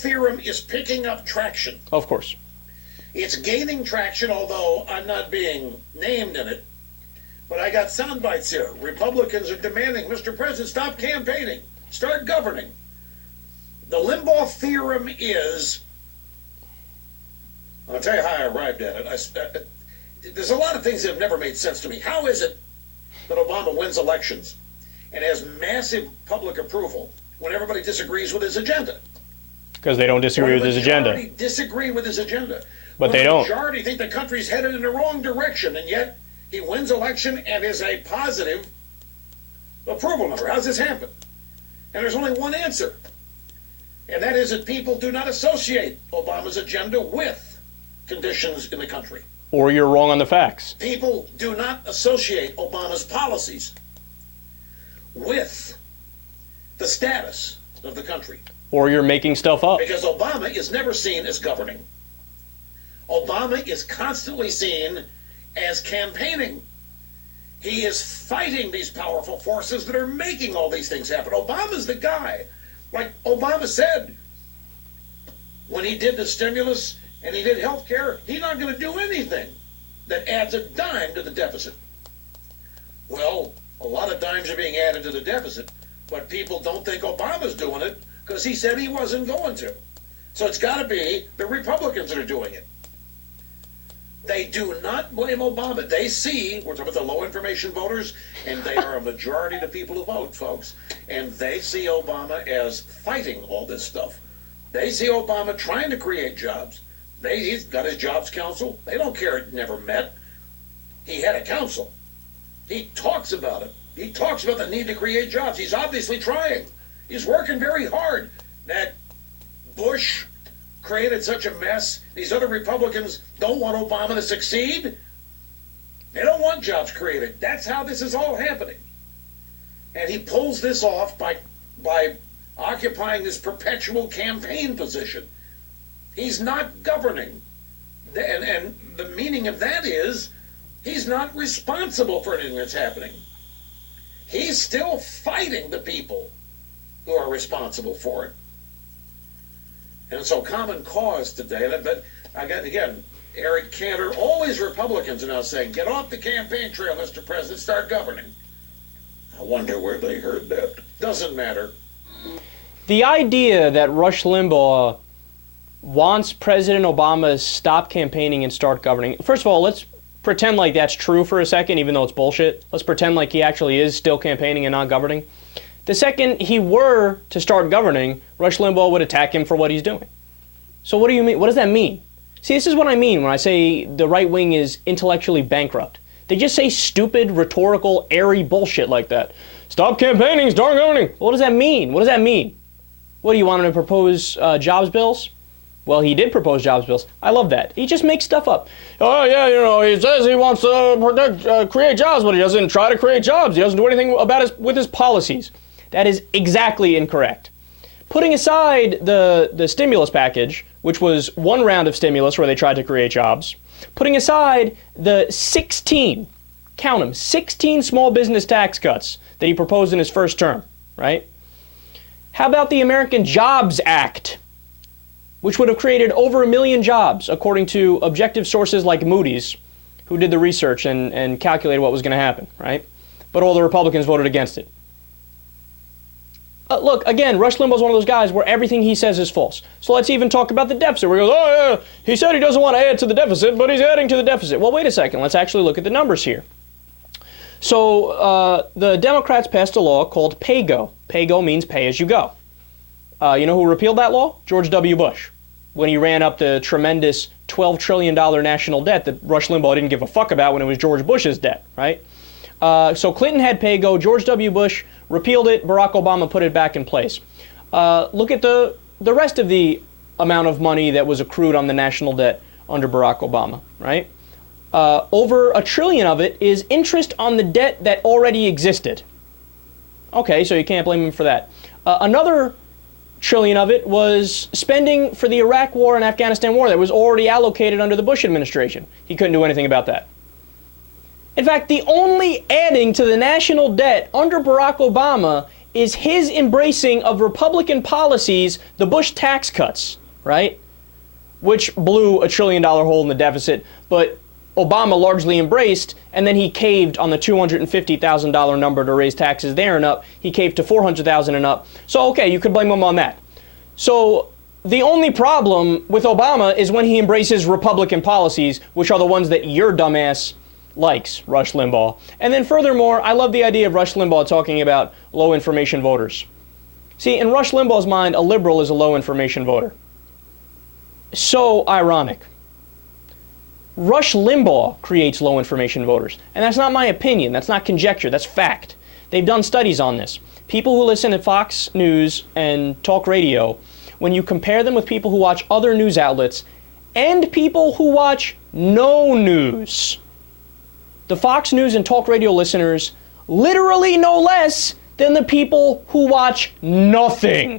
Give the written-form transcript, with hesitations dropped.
theorem is picking up traction. Of course. It's gaining traction, although I'm not being named in it. But I got sound bites here. Republicans are demanding, Mr. President, stop campaigning. Start governing. The Limbaugh theorem is, I'll tell you how I arrived at it. There's a lot of things that have never made sense to me. How is it that Obama wins elections and has massive public approval when everybody disagrees with his agenda? Because they don't disagree with his agenda. The majority disagree with his agenda. But they don't. The majority think the country's headed in the wrong direction, and yet he wins election and is a positive approval number. How's this happen? And there's only one answer, and that is that people do not associate Obama's agenda with conditions in the country. Or you're wrong on the facts. People do not associate Obama's policies with the status of the country. Or you're making stuff up. Because Obama is never seen as governing. Obama is constantly seen as campaigning. He is fighting these powerful forces that are making all these things happen. Obama's the guy. Like Obama said, when he did the stimulus and he did health care, he's not going to do anything that adds a dime to the deficit. Well, a lot of dimes are being added to the deficit, but people don't think Obama's doing it because he said he wasn't going to. So it's got to be the Republicans that are doing it. They do not blame Obama. They see, we're talking about the low information voters, and they are a majority of the people who vote, folks, and they see Obama as fighting all this stuff. They see Obama trying to create jobs. He's got his jobs council. They don't care it never met. He had a council. He talks about it. He talks about the need to create jobs. He's obviously trying. He's working very hard. That Bush created such a mess. These other Republicans don't want Obama to succeed. They don't want jobs created. That's how this is all happening. And he pulls this off by occupying this perpetual campaign position. He's not governing. And the meaning of that is he's not responsible for anything that's happening. He's still fighting the people who are responsible for it. And so Common Cause today, but again, Eric Cantor, all these Republicans are now saying, get off the campaign trail, Mr. President, start governing. I wonder where they heard that. Doesn't matter. The idea that Rush Limbaugh wants President Obama to stop campaigning and start governing. First of all, let's pretend like that's true for a second, even though it's bullshit. Let's pretend like he actually is still campaigning and not governing. The second he were to start governing, Rush Limbaugh would attack him for what he's doing. So what do you mean? What does that mean? See, this is what I mean when I say the right wing is intellectually bankrupt. They just say stupid, rhetorical, airy bullshit like that. Stop campaigning, start governing. What does that mean? What does that mean? What, do you want him to propose jobs bills? Well, he did propose jobs bills. I love that. He just makes stuff up. Oh, yeah, you know, he says he wants to create jobs, but he doesn't try to create jobs. He doesn't do anything about with his policies. That is exactly incorrect. Putting aside the stimulus package, which was one round of stimulus where they tried to create jobs, putting aside the 16, count them, 16 small business tax cuts that he proposed in his first term, right? How about the American Jobs Act, which would have created over 1 million jobs, according to objective sources like Moody's, who did the research and calculated what was going to happen, right? But all the Republicans voted against it. Look, again, Rush Limbaugh's one of those guys where everything he says is false. So let's even talk about the deficit, where he goes, oh, yeah, he said he doesn't want to add to the deficit, but he's adding to the deficit. Well, wait a second. Let's actually look at the numbers here. So the Democrats passed a law called PAYGO. PAYGO means pay as you go. You know who repealed that law? George W. Bush, when he ran up the tremendous $12 trillion national debt that Rush Limbaugh didn't give a fuck about when it was George Bush's debt, right? So Clinton had PAYGO, George W. Bush repealed it, Barack Obama put it back in place. Look at the rest of the amount of money that was accrued on the national debt under Barack Obama, right? Over $1 trillion of it is interest on the debt that already existed. Okay, so you can't blame him for that. Another $1 trillion of it was spending for the Iraq war and Afghanistan war that was already allocated under the Bush administration. He couldn't do anything about that. In fact, the only adding to the national debt under Barack Obama is his embracing of Republican policies, the Bush tax cuts, right? Which blew $1 trillion hole in the deficit, but Obama largely embraced, and then he caved on the $250,000 number to raise taxes there and up. He caved to $400,000 and up. So, okay, you could blame him on that. So, the only problem with Obama is when he embraces Republican policies, which are the ones that your dumbass likes, Rush Limbaugh. And then furthermore, I love the idea of Rush Limbaugh talking about low information voters. See, in Rush Limbaugh's mind, a liberal is a low information voter. So ironic. Rush Limbaugh creates low information voters. And that's not my opinion, that's not conjecture, that's fact. They've done studies on this. People who listen to Fox News and talk radio, when you compare them with people who watch other news outlets and people who watch no news, the Fox News and talk radio listeners literally know less than the people who watch nothing.